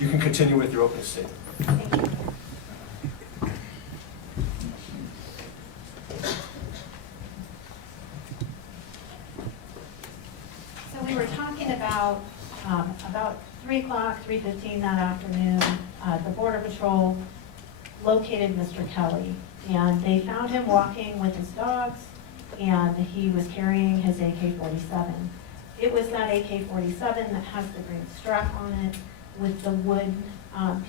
You can continue with your opening statement. Thank you. So we were talking about 3 o'clock, 3:15 that afternoon, the Border Patrol located Mr. Kelly, and they found him walking with his dogs, and he was carrying his AK-47. It was that AK-47 that has the green strap on it with the wood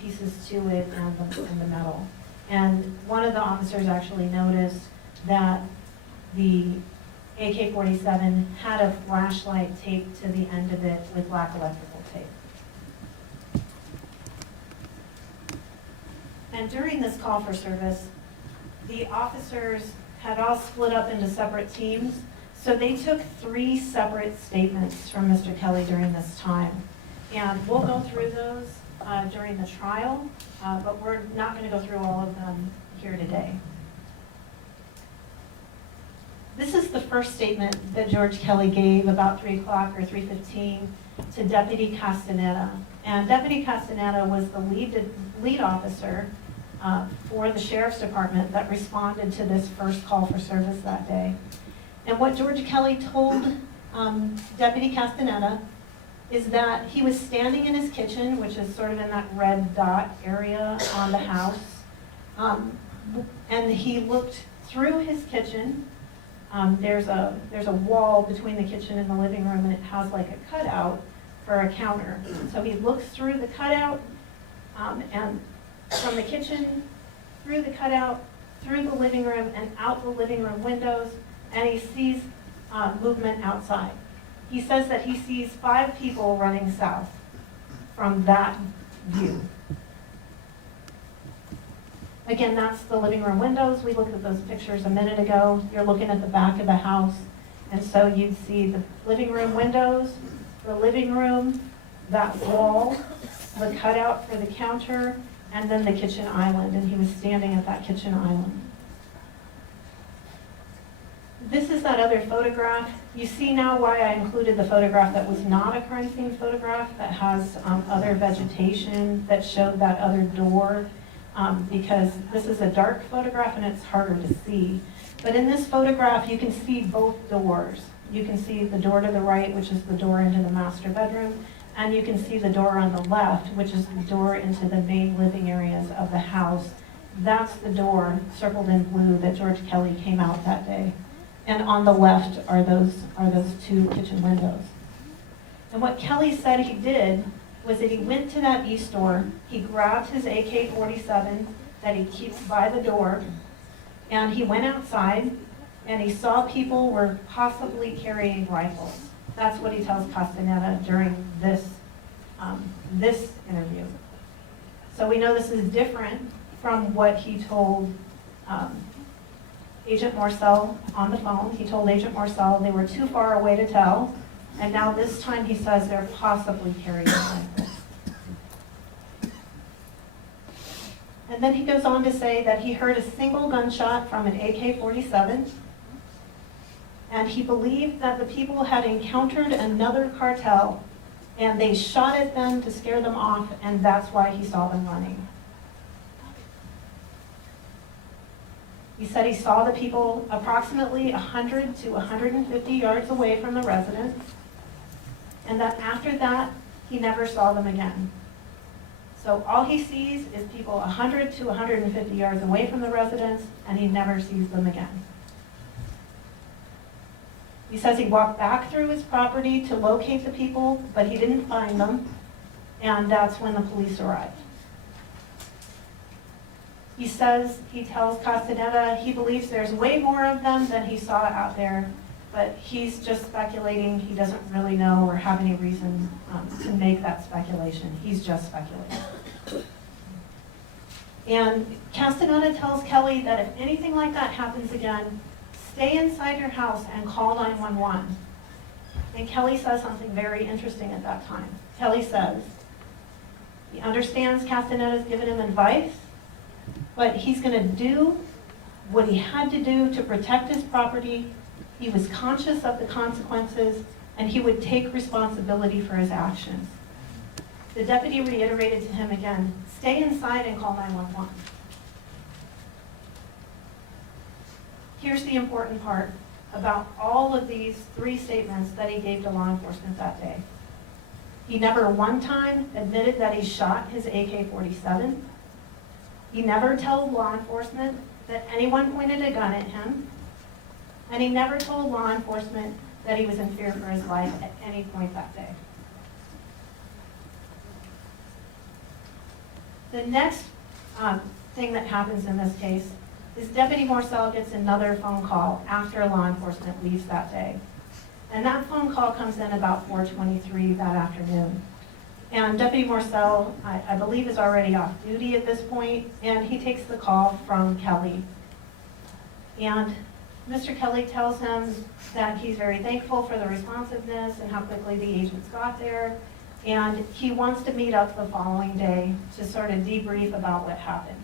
pieces to it and the metal. And one of the officers actually noticed that the AK-47 had a flashlight taped to the end of it with black electrical tape. And during this call for service, the officers had all split up into separate teams. So they took 3 separate statements from Mr. Kelly during this time. And we'll go through those during the trial, but we're not going to go through all of them here today. This is the first statement that George Kelly gave about 3 o'clock or 3:15 to Deputy Castaneda. And Deputy Castaneda was the lead officer for the Sheriff's Department that responded to this first call for service that day. And what George Kelly told Deputy Castaneda is that he was standing in his kitchen, which is sort of in that red dot area on the house, and he looked through his kitchen. There's a wall between the kitchen and the living room, and it has like a cutout for a counter. So he looks through the cutout, and from the kitchen, through the cutout, through the living room, and out the living room windows, and he sees movement outside. He says that he sees 5 people running south from that view. Again, that's the living room windows. We looked at those pictures a minute ago. You're looking at the back of the house. And so you'd see the living room windows, the living room, that wall, the cutout for the counter, and then the kitchen island. And he was standing at that kitchen island. This is that other photograph. You see now why I included the photograph that was not a crime scene photograph that has other vegetation that showed that other door. Because this is a dark photograph and it's harder to see. But in this photograph, you can see both doors. You can see the door to the right, which is the door into the master bedroom, and you can see the door on the left, which is the door into the main living areas of the house. That's the door, circled in blue, that George Kelly came out that day. And on the left are those 2 kitchen windows. And what Kelly said he did was that he went to that east door, he grabbed his AK-47 that he keeps by the door, and he went outside, and he saw people were possibly carrying rifles. That's what he tells Castaneda during this interview. So we know this is different from what he told Agent Morcell on the phone. He told Agent Morcell they were too far away to tell, and now this time he says they're possibly carrying rifles. And then he goes on to say that he heard a single gunshot from an AK-47, and he believed that the people had encountered another cartel, and they shot at them to scare them off, and that's why he saw them running. He said he saw the people approximately 100 to 150 yards away from the residence, and that after that, he never saw them again. So all he sees is people 100 to 150 yards away from the residence, and he never sees them again. He says he walked back through his property to locate the people, but he didn't find them, and that's when the police arrived. He says, he tells Castaneda he believes there's way more of them than he saw out there, but he's just speculating. He doesn't really know or have any reason to make that speculation. He's just speculating. And Castaneda tells Kelly that if anything like that happens again, stay inside your house and call 911. And Kelly says something very interesting at that time. Kelly says he understands Castaneda's given him advice, but he's going to do what he had to do to protect his property. He was conscious of the consequences, and he would take responsibility for his actions. The deputy reiterated to him again, "Stay inside and call 911." Here's the important part about all of these 3 statements that he gave to law enforcement that day. He never one time admitted that he shot his AK-47. He never told law enforcement that anyone pointed a gun at him. And he never told law enforcement that he was in fear for his life at any point that day. The next thing that happens in this case is Deputy Morcell gets another phone call after law enforcement leaves that day. And that phone call comes in about 4:23 that afternoon. And Deputy Morcell, I believe, is already off duty at this point, and he takes the call from Kelly. And Mr. Kelly tells him that he's very thankful for the responsiveness and how quickly the agents got there, and he wants to meet up the following day to sort of debrief about what happened.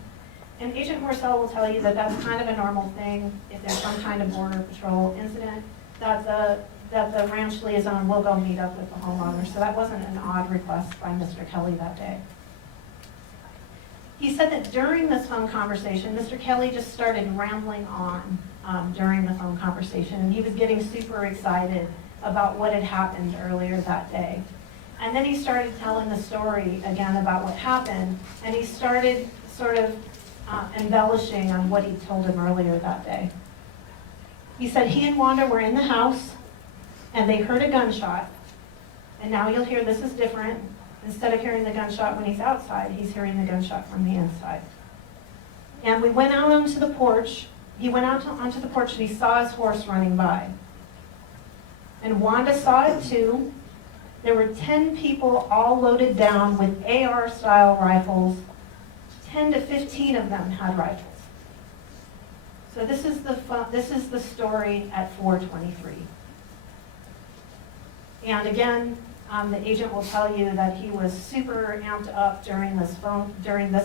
And Agent Morcell will tell you that that's kind of a normal thing if there's some kind of border patrol incident, that the ranch liaison will go meet up with the homeowner. So that wasn't an odd request by Mr. Kelly that day. He said that during this phone conversation, Mr. Kelly just started rambling on during the phone conversation, and he was getting super excited about what had happened earlier that day. And then he started telling the story again about what happened, and he started sort of embellishing on what he told him earlier that day. He said he and Wanda were in the house, and they heard a gunshot. And now you'll hear this is different. Instead of hearing the gunshot when he's outside, he's hearing the gunshot from the inside. And we went out onto the porch. He went out onto the porch and he saw his horse running by. And Wanda saw it too. There were 10 people all loaded down with AR-style rifles. 10 to 15 of them had rifles. So this is the story at 4:23. And again, the agent will tell you that he was super amped up during this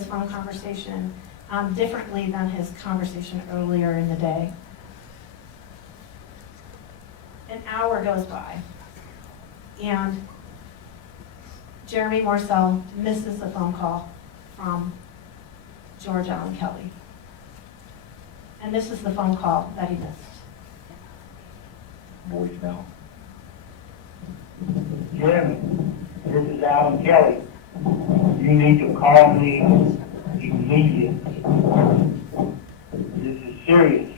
phone conversation, differently than his conversation earlier in the day. An hour goes by, and Jeremy Morcell misses a phone call from George Allen Kelly. And this is the phone call that he missed. Voicemail. Jeremy, this is Alan Kelly. You need to call me immediately. This is serious.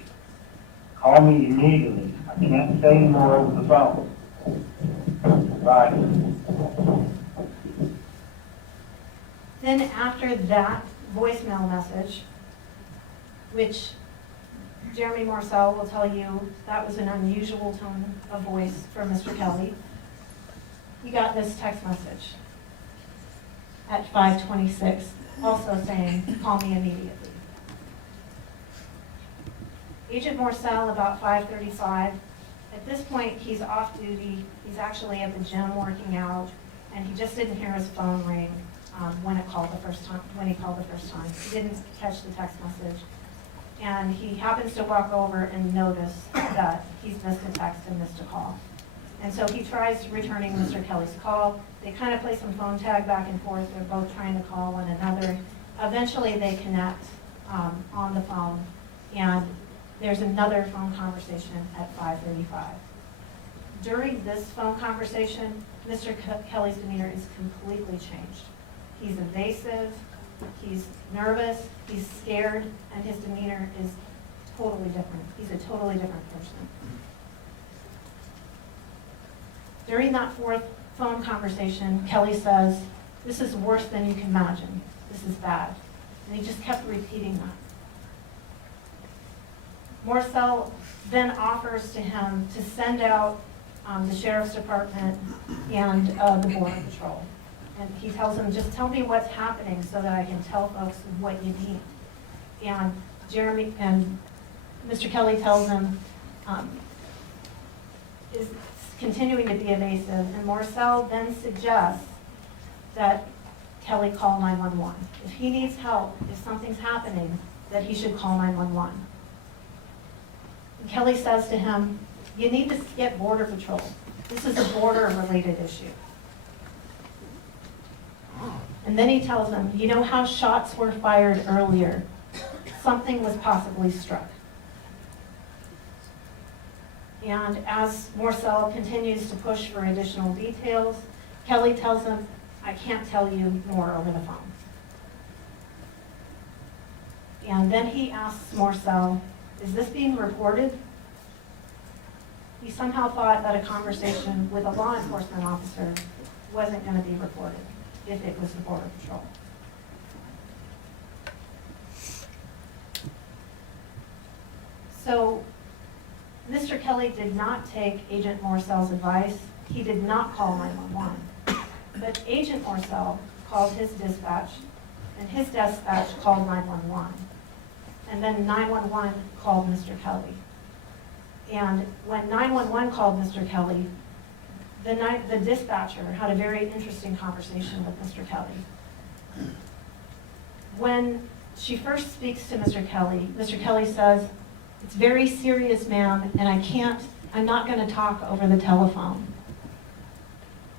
Call me immediately. I can't say more over the phone. Bye. Then after that voicemail message, which Jeremy Morcell will tell you that was an unusual tone of voice for Mr. Kelly, he got this text message at 5:26, also saying, "Call me immediately." Agent Morcell, about 5:35, at this point he's off duty, he's actually at the gym working out, and he just didn't hear his phone ring when he called the first time. He didn't catch the text message. And he happens to walk over and notice that he's missed a text and missed a call. And so he tries returning Mr. Kelly's call. They kind of play some phone tag back and forth. They're both trying to call one another. Eventually they connect on the phone, and there's another phone conversation at 5:35. During this phone conversation, Mr. Kelly's demeanor is completely changed. He's evasive, he's nervous, he's scared, and his demeanor is totally different. He's a totally different person. During that fourth phone conversation, Kelly says, "This is worse than you can imagine. This is bad." And he just kept repeating that. Morcell then offers to him to send out the sheriff's department and the border patrol. And he tells him, "Just tell me what's happening so that I can tell folks what you need." And Mr. Kelly tells him, is continuing to be evasive, and Morcell then suggests that Kelly call 911. If he needs help, if something's happening, that he should call 911. And Kelly says to him, "You need to get border patrol. This is a border-related issue." And then he tells him, you know how shots were fired earlier? Something was possibly struck. And as Morcell continues to push for additional details, Kelly tells him, I can't tell you more over the phone. And then he asks Morcell, is this being reported? He somehow thought that a conversation with a law enforcement officer wasn't going to be reported if it was the Border Patrol. So Mr. Kelly did not take Agent Morcell's advice. He did not call 911. But Agent Morcell called his dispatch, and his dispatch called 911. And then 911 called Mr. Kelly. And when 911 called Mr. Kelly, the dispatcher had a very interesting conversation with Mr. Kelly. When she first speaks to Mr. Kelly says, it's very serious, ma'am, and I'm not going to talk over the telephone.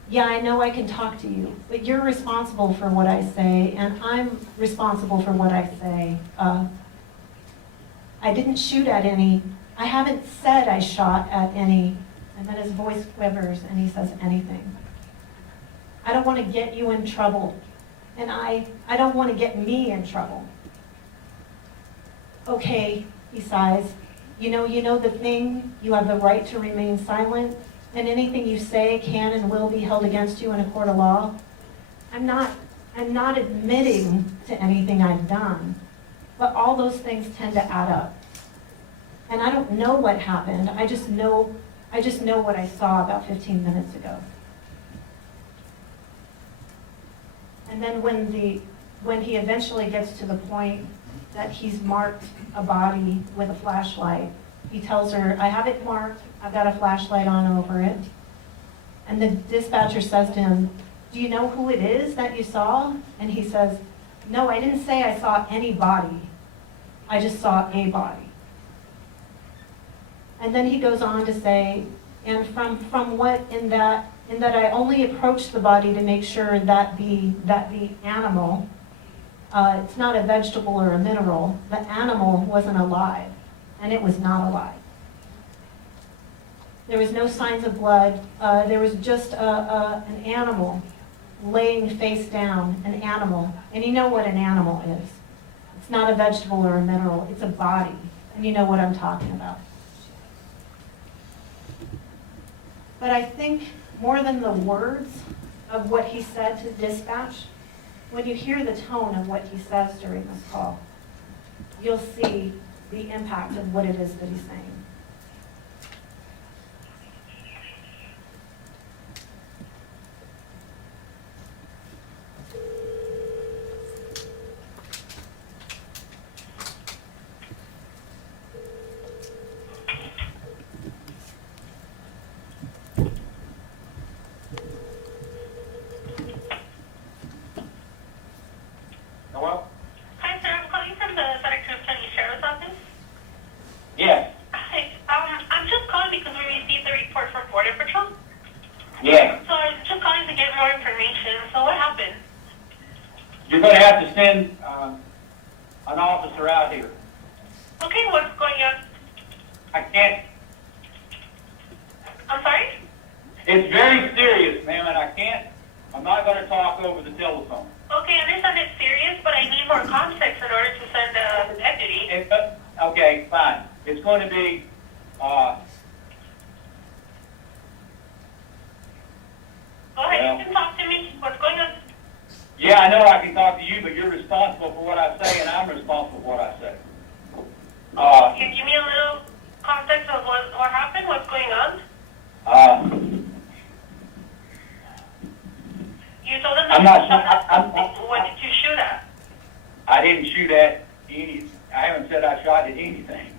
Yeah, I know I can talk to you, but you're responsible for what I say, and I'm responsible for what I say. I didn't shoot at any. I haven't said I shot at any. And then his voice quivers and he says anything. I don't want to get you in trouble. And I don't want to get me in trouble. Okay, he sighs. You know the thing, you have the right to remain silent, and anything you say can and will be held against you in a court of law. I'm not admitting to anything I've done, but all those things tend to add up. And I don't know what happened. I just know what I saw about 15 minutes ago. And then when he eventually gets to the point that he's marked a body with a flashlight, he tells her, I have it marked, I've got a flashlight on over it. And the dispatcher says to him, do you know who it is that you saw? And he says, no, I didn't say I saw any body. I just saw a body. And then he goes on to say, and from what in that I only approached the body to make sure that the animal, it's not a vegetable or a mineral, the animal wasn't alive, and it was not alive. There was no signs of blood. There was just an animal laying face down, an animal. And you know what an animal is. It's not a vegetable or a mineral, it's a body. And you know what I'm talking about. But I think more than the words of what he said to dispatch, when you hear the tone of what he says during this call, you'll see the impact of what it is that he's saying. Hello? Hi, sir. I'm calling from the Prosecution County Sheriff's Office. Yes. Hi. I'm just calling because we received the report from Border Patrol. Yeah. So I'm just calling to get more information. So what happened? You're going to have to send an officer out here. Okay, what's going on? I can't. I'm sorry? It's very serious, ma'am, and I'm not going to talk over the telephone. Okay, I understand it's serious, but I need more context in order to send a deputy. Okay, fine. It's going to be, Go ahead, well, you can talk to me. What's going on? yeah, I know I can talk to you, but you're responsible for what I say, and I'm responsible for what I say. Can you give me a little context of what happened? What's going on? You told us that I'm not you shot at I'm- something. What did you shoot at? I didn't shoot at I haven't said I shot at anything.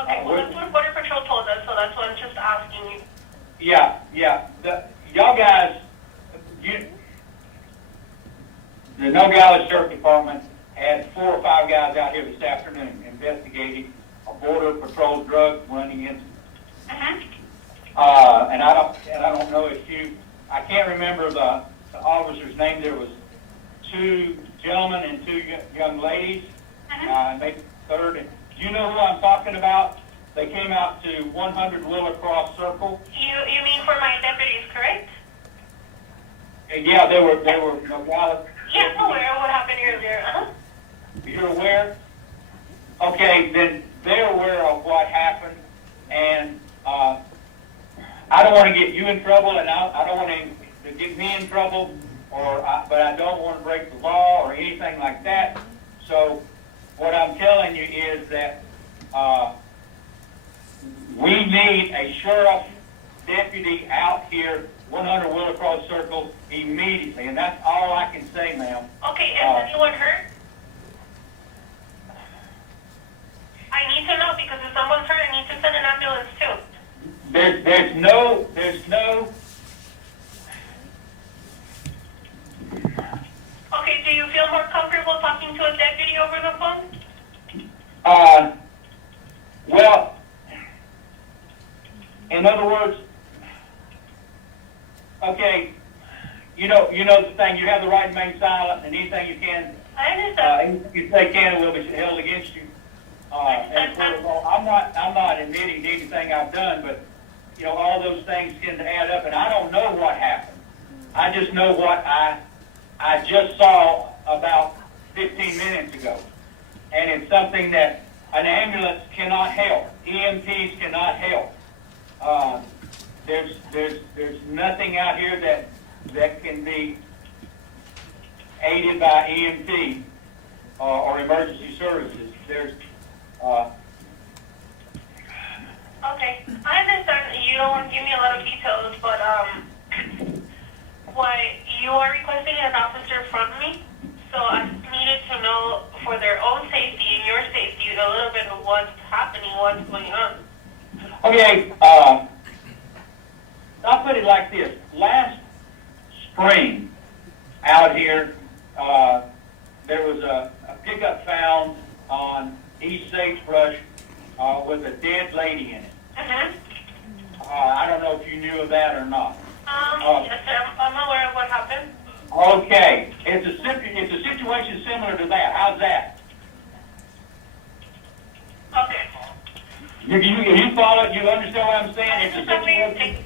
Okay, well, that's what Border Patrol told us, so that's what I'm just asking you. Yeah. Y'all guys, the Nogales Sheriff Department had 4 or 5 guys out here this afternoon investigating a Border Patrol drug running incident. And I don't know if I can't remember the officer's name. There was two gentlemen and two young ladies, Mhm. maybe third. And do you know who I'm talking about? They came out to 100 Willow Cross Circle. You mean for my deputies, correct? And yeah, they were Nogales. Yeah, I'm aware of what happened earlier. Uh-huh. You're aware? Okay, then they're aware of what happened, and I don't want to get you in trouble, and I don't want to get me in trouble, but I don't want to break the law or anything like that. So what I'm telling you is that we need a sheriff deputy out here, 100 Willow Cross Circle, immediately, and that's all I can say, ma'am. Okay, is anyone hurt? I need to know because if someone's hurt, I need to send an ambulance too. There's no. Okay, do you feel more comfortable talking to a deputy over the phone? Well, in other words, okay, you know the thing. You have the right to remain silent, and anything you can, I understand. anything you say can and will be held against you. And I'm not admitting to anything I've done, but you know all those things tend to add up, and I don't know what happened. I just know what I just saw about 15 minutes ago, and it's something that an ambulance cannot help. EMTs cannot help. There's nothing out here that can be aided by EMT or emergency services. Okay, I understand you don't want to give me a lot of details, but why you are requesting an officer from me, so I needed to know for their own safety and your safety a little bit of what's happening, what's going on. Okay, I'll put it like this. Last spring, out here, there was a pickup found on East Sagebrush with a dead lady in it. I don't know if you knew of that or not. Yes, sir. I'm aware of what happened. Okay, it's a situation similar to that. How's that? Okay. You follow? You understand what I'm saying? It's a situation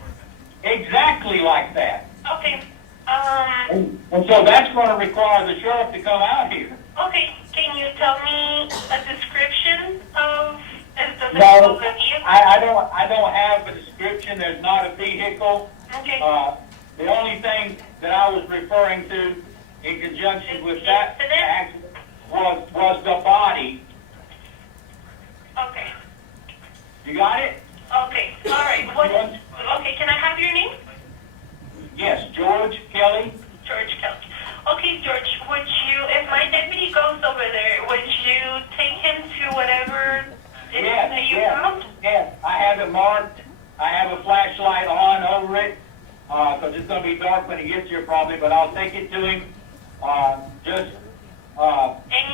exactly like that. Okay. And so that's going to require the sheriff to come out here. Okay. Can you tell me a description of the No, vehicle? I don't have a description. There's not a vehicle. Okay. The only thing that I was referring to in conjunction with that accident was the body. Okay. You got it? Okay. All right. Okay. Can I have your name? Yes, George Kelly. George Kelly. Okay, George. Would you, if my deputy goes over there, would you take him to whatever it is that you found? Yes. I have it marked. I have a flashlight on over it. Because it's going to be dark when he gets here probably, but I'll take it to him. And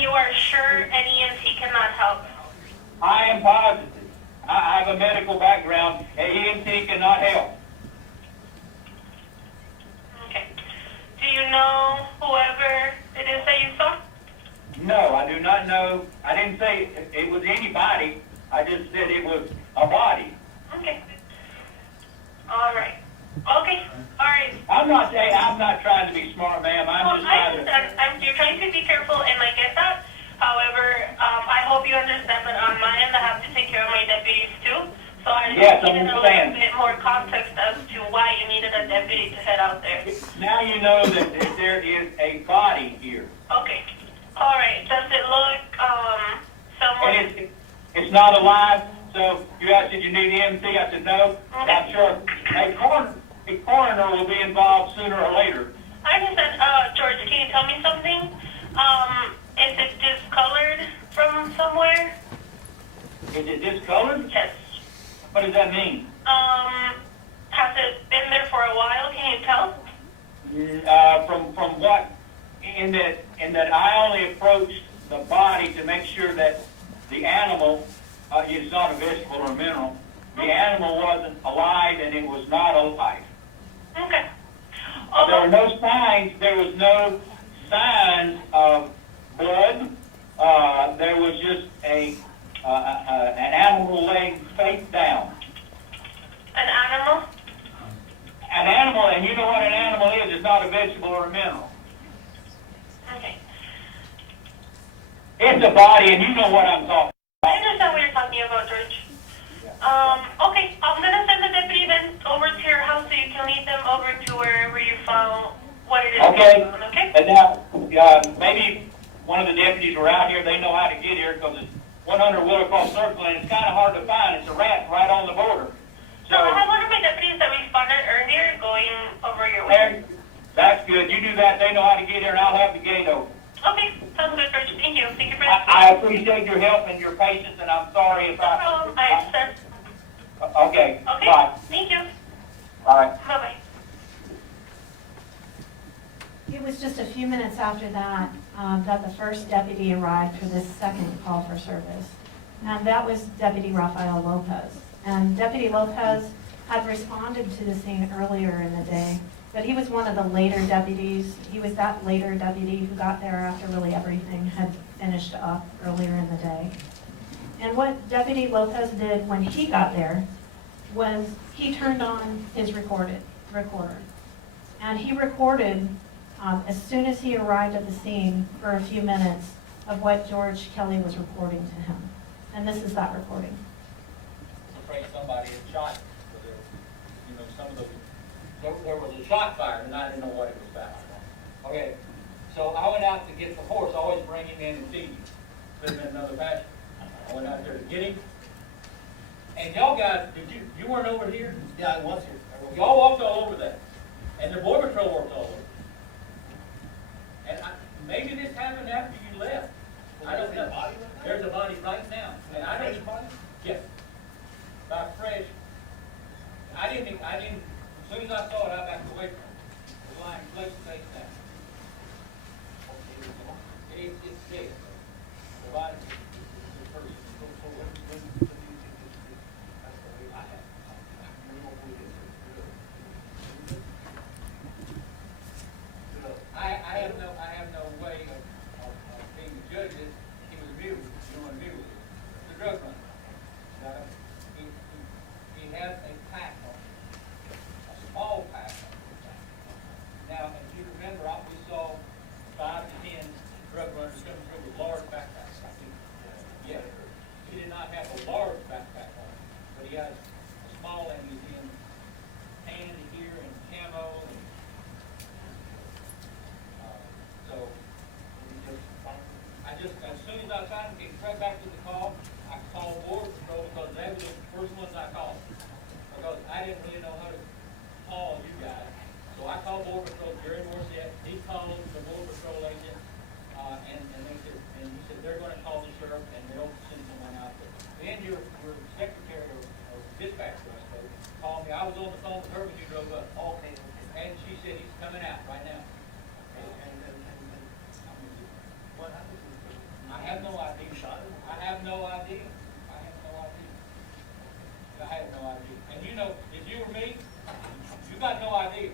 you are sure an EMT cannot help? I am positive. I have a medical background. An EMT cannot help. Okay. Do you know whoever it is that you saw? No, I do not know. I didn't say it was anybody. I just said it was a body. Okay. All right. Okay. All right. I'm not trying to be smart, ma'am. I'm just I trying to. understand. You're trying to be careful, and I get that. However, I hope you understand that on my end, I have to take care of my deputies too. So I Yes, just needed a understand. little bit more context as to why you needed a deputy to head out there. Now you know that there is a body here. Okay. All right. Does it look somewhat? And it's not alive. So you asked, did you need EMT? I said no. Okay. I'm sure a coroner will be involved sooner or later. I understand. George, can you tell me something? Is it discolored from somewhere? Is it discolored? Yes. What does that mean? Has it been there for a while? Can you tell? From what? In that I only approached the body to make sure that the animal, it's not a vegetable or mineral, the animal wasn't alive and it was not alive. Okay. There were no signs. There was no signs of blood. There was just an animal laying face down. An animal? An animal, and you know what an animal is. It's not a vegetable or a mineral. Okay. It's a body, and you know what I'm talking I understand what you're talking about, George. Okay, I'm gonna send the deputy then over to your house so you can lead them over to wherever you found what it is. Okay. Okay? And now, maybe one of the deputies were out here. They know how to get here because it's 100 Willacross Circle, and it's kind of hard to find. It's a ranch right on the border. So I have one of my deputies that responded earlier going over your way. That's good. You do that. They know how to get here, and I'll have the gate open. Okay, sounds good, George. Thank you. Thank you for I appreciate your help and your patience, and I'm sorry if No problem. I understand. Okay. Okay. Bye. Thank you. Bye. Bye-bye. It was just a few minutes after that that the first deputy arrived for this second call for service. And that was Deputy Rafael Lopez. And Deputy Lopez had responded to the scene earlier in the day, but he was one of the later deputies. He was that later deputy who got there after really everything had finished up earlier in the day. And what Deputy Lopez did when he got there was he turned on his recorder. And he recorded, as soon as he arrived at the scene, for a few minutes of what George Kelly was reporting to him. And this is that recording. I'm afraid somebody had shot, you know, some of the, there was a shot fired, and I didn't know what it was about. Okay, so I went out to get the horse, I always bring him in and feed him, put him in another pasture. I went out there to get him, and y'all guys, you weren't over here? Yeah, I was here. Y'all walked all over that, and the border patrol walked all over. And maybe this happened after you left. I don't know. There's a body right now, and I don't. Yes. About fresh. I didn't, as soon as I saw it, I backed away from it. The line flips face down. It's dead. The body is the person. I have no way of being a judge. He was a mule. You know what a mule is? It's a drug runner. He has a pack on him, a small pack on him. Now, if you remember, we saw 5 to 10 drug runners coming through with large backpacks. I think. Yeah. He did not have a large backpack on him, but he has a small, and he's in tan here and camo. And, so, as soon as I found him, getting right back to the call, I called Border Patrol because they were the first ones I called. Because I didn't really know how to call you guys. So I called Border Patrol, Jerry Morissette, he called the Border Patrol agent, and he said they're gonna call the sheriff and they'll send someone out there. Then your secretary or dispatcher, I suppose, called me. I was on the phone with her when you drove up. Okay. And she said he's coming out right now. What happened? I have no idea. I have no idea. I have no idea. And you know, if you were me, you got no idea.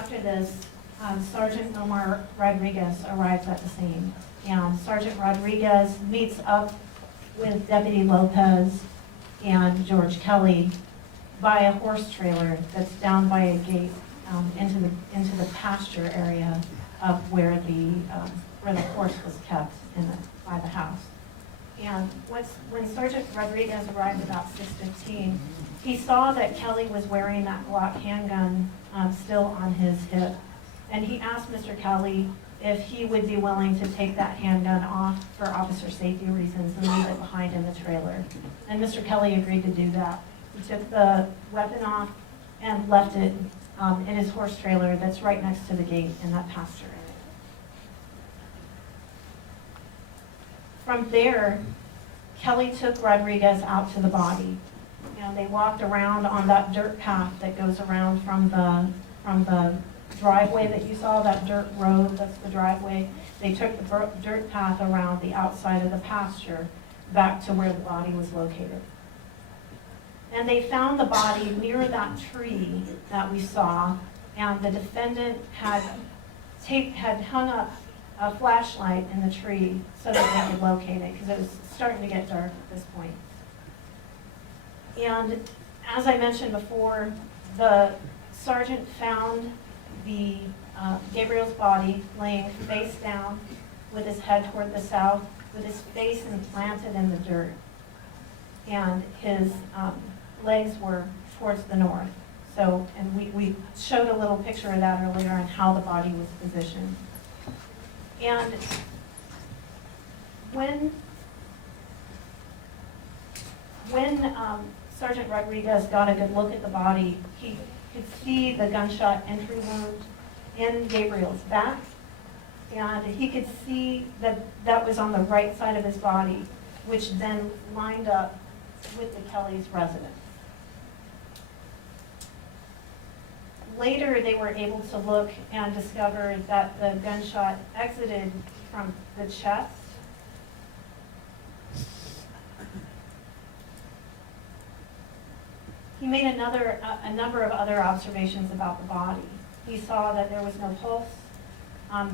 after this, Sergeant Omar Rodriguez arrives at the scene. And Sergeant Rodriguez meets up with Deputy Lopez and George Kelly by a horse trailer that's down by a gate into the pasture area of where the horse was kept by the house. And when Sergeant Rodriguez arrived about 6:15, he saw that Kelly was wearing that Glock handgun still on his hip. And he asked Mr. Kelly if he would be willing to take that handgun off for officer safety reasons and leave it behind in the trailer. And Mr. Kelly agreed to do that. He took the weapon off and left it in his horse trailer that's right next to the gate in that pasture area. From there, Kelly took Rodriguez out to the body. And they walked around on that dirt path that goes around from the driveway that you saw, that dirt road, that's the driveway. They took the dirt path around the outside of the pasture back to where the body was located. And they found the body near that tree that we saw, and the defendant had hung up a flashlight in the tree so that they could locate it, because it was starting to get dark at this point. And as I mentioned before, the sergeant found Gabriel's body laying face down with his head toward the south, with his face implanted in the dirt. And his legs were towards the north. So, and we showed a little picture of that earlier on how the body was positioned. And when Sergeant Rodriguez got a good look at the body, he could see the gunshot entry wound in Gabriel's back, and he could see that was on the right side of his body, which then lined up with the Kelly's residence. Later, they were able to look and discover that the gunshot exited from the chest. He made a number of other observations about the body. He saw that there was no pulse.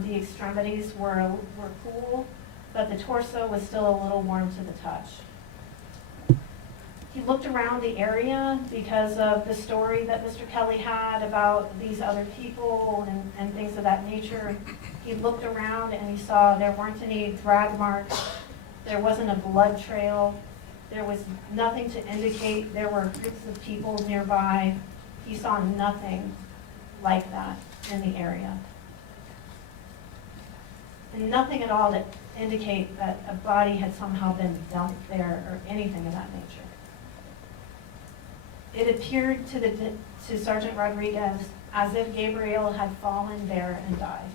The extremities were cool, but the torso was still a little warm to the touch. He looked around the area because of the story that Mr. Kelly had about these other people and things of that nature. He looked around and he saw there weren't any drag marks. There wasn't a blood trail. There was nothing to indicate there were groups of people nearby. He saw nothing like that in the area. And nothing at all that indicate that a body had somehow been dumped there or anything of that nature. It appeared to Sergeant Rodriguez as if Gabriel had fallen there and died.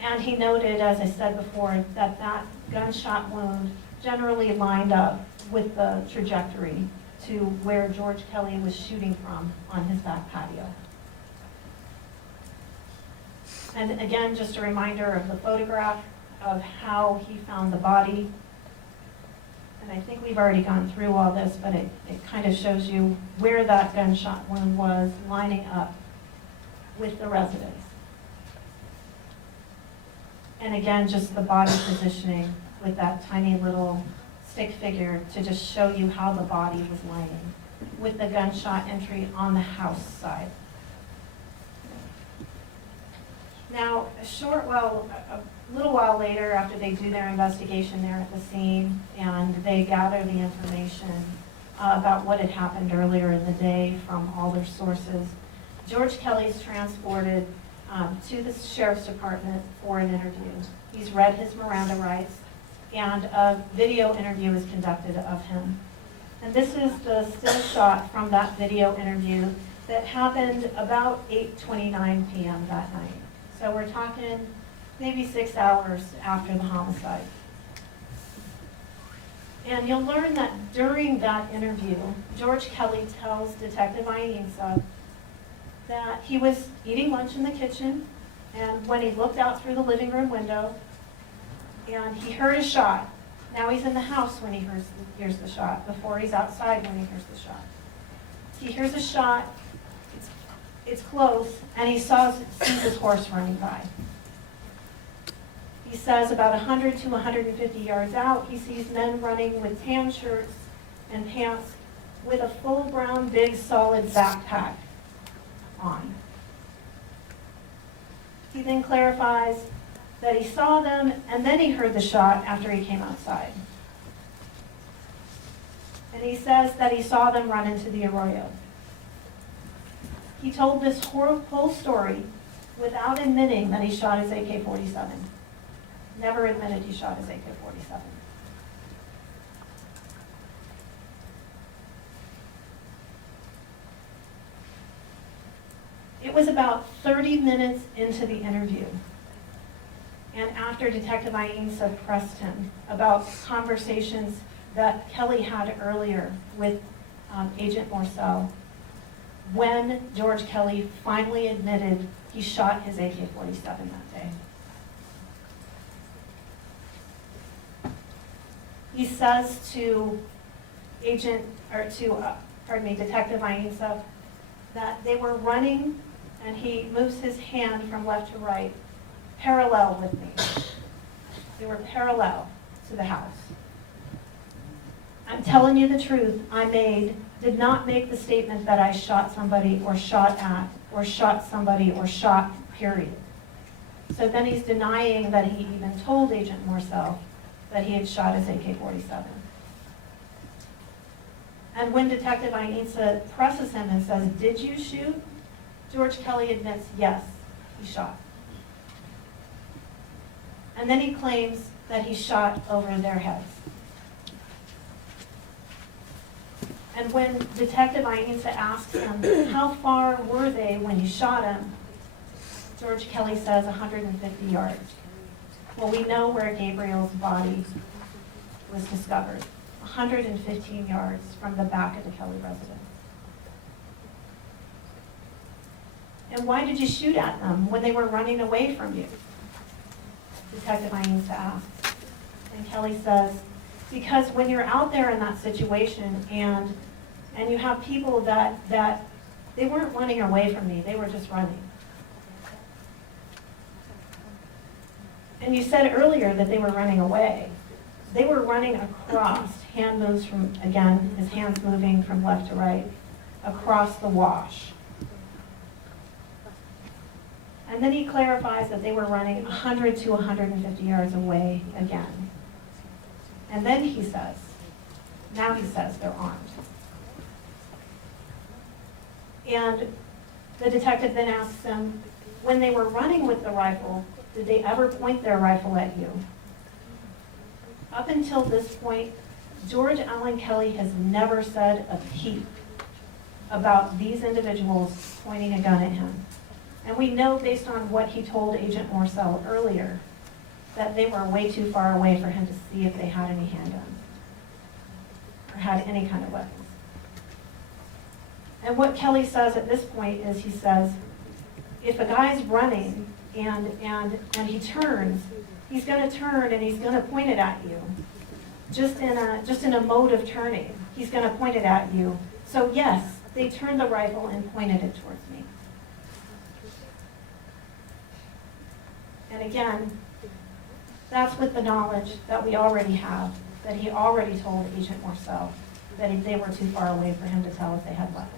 And he noted, as I said before, that gunshot wound generally lined up with the trajectory to where George Kelly was shooting from on his back patio. And again, just a reminder of the photograph of how he found the body. And I think we've already gone through all this, but it kind of shows you where that gunshot wound was lining up with the residence. And again, just the body positioning with that tiny little stick figure to just show you how the body was lining with the gunshot entry on the house side. Now, a little while later, after they do their investigation there at the scene and they gather the information about what had happened earlier in the day from all their sources, George Kelly is transported to the sheriff's department for an interview. He's read his Miranda rights, and a video interview is conducted of him. And this is the still shot from that video interview that happened about 8:29 p.m. that night. So we're talking maybe 6 hours after the homicide. And you'll learn that during that interview, George Kelly tells Detective Ainsa that he was eating lunch in the kitchen, and when he looked out through the living room window, and he heard a shot. Now he's in the house when he hears the shot. Before, he's outside when he hears the shot. He hears a shot. It's it's close, and he sees his horse running by. He says about 100 to 150 yards out, he sees men running with tan shirts and pants with a full brown, big, solid backpack on. He then clarifies that he saw them, and then he heard the shot after he came outside. And he says that he saw them run into the arroyo. He told this whole story without admitting that he shot his AK-47. Never admitted he shot his AK-47. It was about 30 minutes into the interview, and after Detective Ainsa pressed him about conversations that Kelly had earlier with Agent Morcell, when George Kelly finally admitted he shot his AK-47 that day. He says to Detective Ainsa that they were running, and he moves his hand from left to right, parallel with me. They were parallel to the house. I'm telling you the truth, did not make the statement that I shot somebody or shot at or shot somebody or shot, period. So then he's denying that he even told Agent Morcell that he had shot his AK-47. And when Detective Ainsa presses him and says, "Did you shoot?" George Kelly admits, yes, he shot. And then he claims that he shot over their heads. And when Detective Ainsa asks him, how far were they when you shot him? George Kelly says 150 yards. Well, we know where Gabriel's body was discovered, 115 yards from the back of the Kelly residence. And why did you shoot at them when they were running away from you? Detective Ainsa asks. And Kelly says, because when you're out there in that situation and you have people that they weren't running away from me, they were just running. And you said earlier that they were running away. They were running across, hand moves from, again, his hands moving from left to right, across the wash. And then he clarifies that they were running 100 to 150 yards away again. And then he says, now he says they're armed. And the detective then asks him, when they were running with the rifle, did they ever point their rifle at you? Up until this point, George Allen Kelly has never said a peep about these individuals pointing a gun at him. And we know based on what he told Agent Morcell earlier, that they were way too far away for him to see if they had any handguns or had any kind of weapons. And what Kelly says at this point is he says, if a guy's running and he turns, he's going to turn and he's going to point it at you. Just in a mode of turning, he's going to point it at you. So yes, they turned the rifle and pointed it towards me. And again, that's with the knowledge that we already have, that he already told Agent Morcell that they were too far away for him to tell if they had weapons.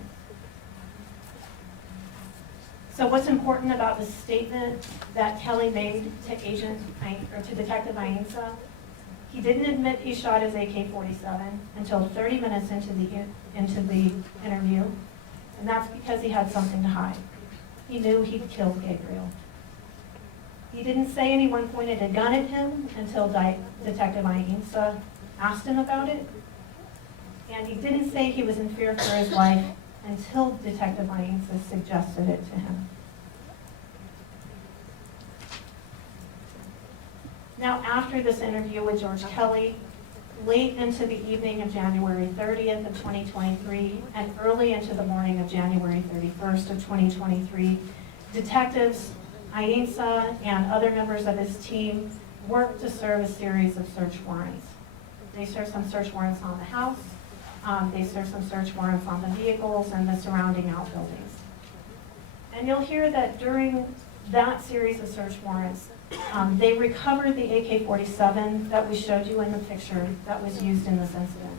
So what's important about the statement that Kelly made to Detective Ainsa? He didn't admit he shot his AK-47 until 30 minutes into the interview, and that's because he had something to hide. He knew he'd killed Gabriel. He didn't say anyone pointed a gun at him until Detective Ainsa asked him about it, and he didn't say he was in fear for his life until Detective Ainsa suggested it to him. Now, after this interview with George Kelly, late into the evening of January 30th of 2023 and early into the morning of January 31st of 2023, detectives Ainsa and other members of his team worked to serve a series of search warrants. They served some search warrants on the house, they served some search warrants on the vehicles and the surrounding outbuildings. And you'll hear that during that series of search warrants, they recovered the AK-47 that we showed you in the picture that was used in this incident.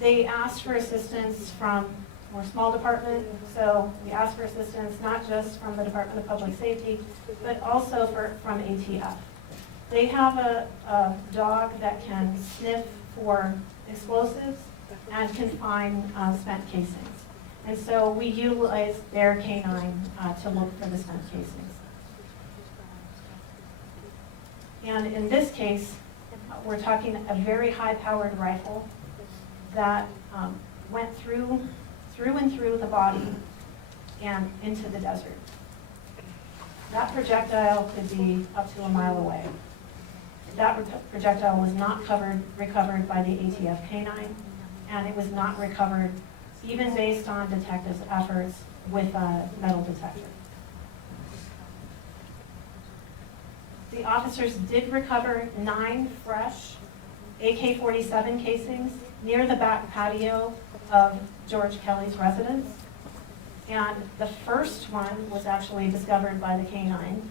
They asked for assistance from, we're a small department, so we asked for assistance not just from the Department of Public Safety, but also from ATF. They have a dog that can sniff for explosives and can find spent casings. And so we utilized their canine to look for the spent casings. And in this case, we're talking a very high-powered rifle that went through and through the body and into the desert. That projectile could be up to a mile away. That projectile was not recovered by the ATF canine, and it was not recovered even based on detectives' efforts with a metal detector. The officers did recover 9 fresh AK-47 casings near the back patio of George Kelly's residence. And the first one was actually discovered by the canine.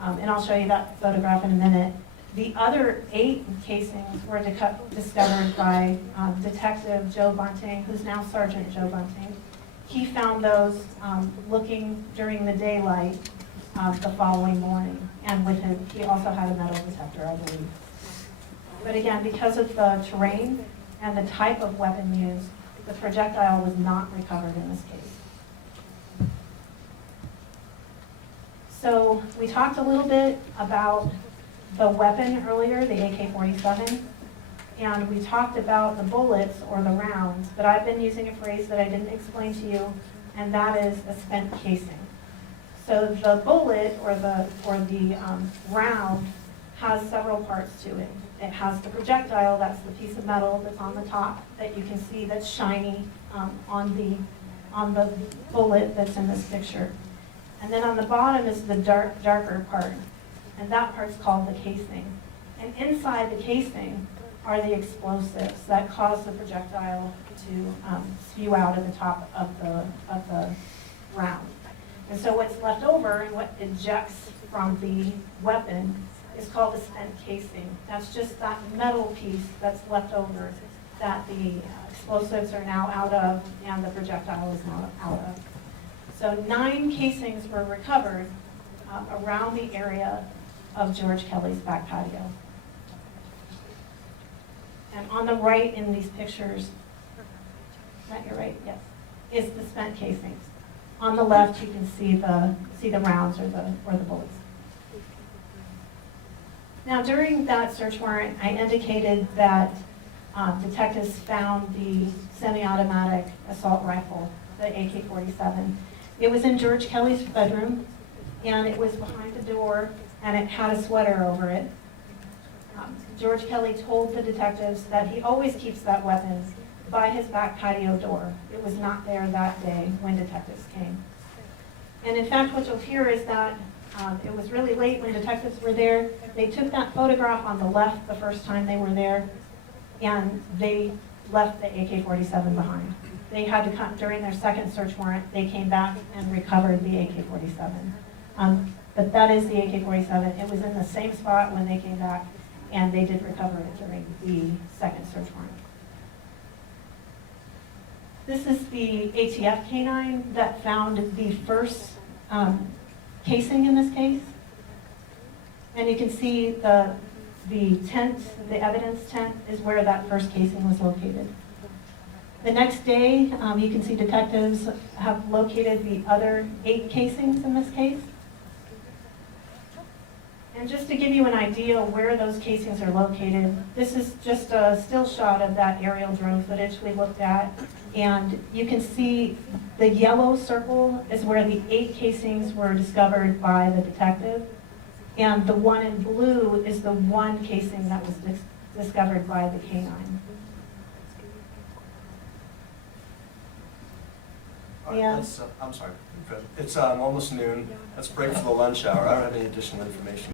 And I'll show you that photograph in a minute. The other 8 casings were discovered by Detective Joe Bunting, who's now Sergeant Joe Bunting. He found those looking during the daylight the following morning. And with him, he also had a metal detector, I believe. But again, because of the terrain and the type of weapon used, the projectile was not recovered in this case. So we talked a little bit about the weapon earlier, the AK-47, and we talked about the bullets or the rounds, but I've been using a phrase that I didn't explain to you, and that is a spent casing. So the bullet or the round has several parts to it. It has the projectile, that's the piece of metal that's on the top that you can see that's shiny on the bullet that's in this picture. And then on the bottom is the darker part, and that part's called the casing. And inside the casing are the explosives that cause the projectile to spew out at the top of the round. And so what's left over and what ejects from the weapon is called the spent casing. That's just that metal piece that's left over that the explosives are now out of and the projectile is now out of. So 9 casings were recovered around the area of George Kelly's back patio. And on the right in these pictures, is that your right? Yes, is the spent casings. On the left, you can see the rounds or the bullets. Now, during that search warrant, I indicated that detectives found the semi-automatic assault rifle, the AK-47. It was in George Kelly's bedroom, and it was behind the door, and it had a sweater over it. George Kelly told the detectives that he always keeps that weapon by his back patio door. It was not there that day when detectives came. And in fact, what you'll hear is that it was really late when detectives were there. They took that photograph on the left the first time they were there, and they left the AK-47 behind. They had to come, during their second search warrant, they came back and recovered the AK-47. But that is the AK-47. It was in the same spot when they came back, and they did recover it during the second search warrant. This is the ATF canine that found the first casing in this case. And you can see the tent, the evidence tent, is where that first casing was located. The next day, you can see detectives have located the other 8 casings in this case. And just to give you an idea where those casings are located, this is just a still shot of that aerial drone footage we looked at. And you can see the yellow circle is where the 8 casings were discovered by the detective. And the one in blue is the one casing that was discovered by the canine. Yeah. I'm sorry. It's almost noon. Let's break for the lunch hour. I don't have any additional information.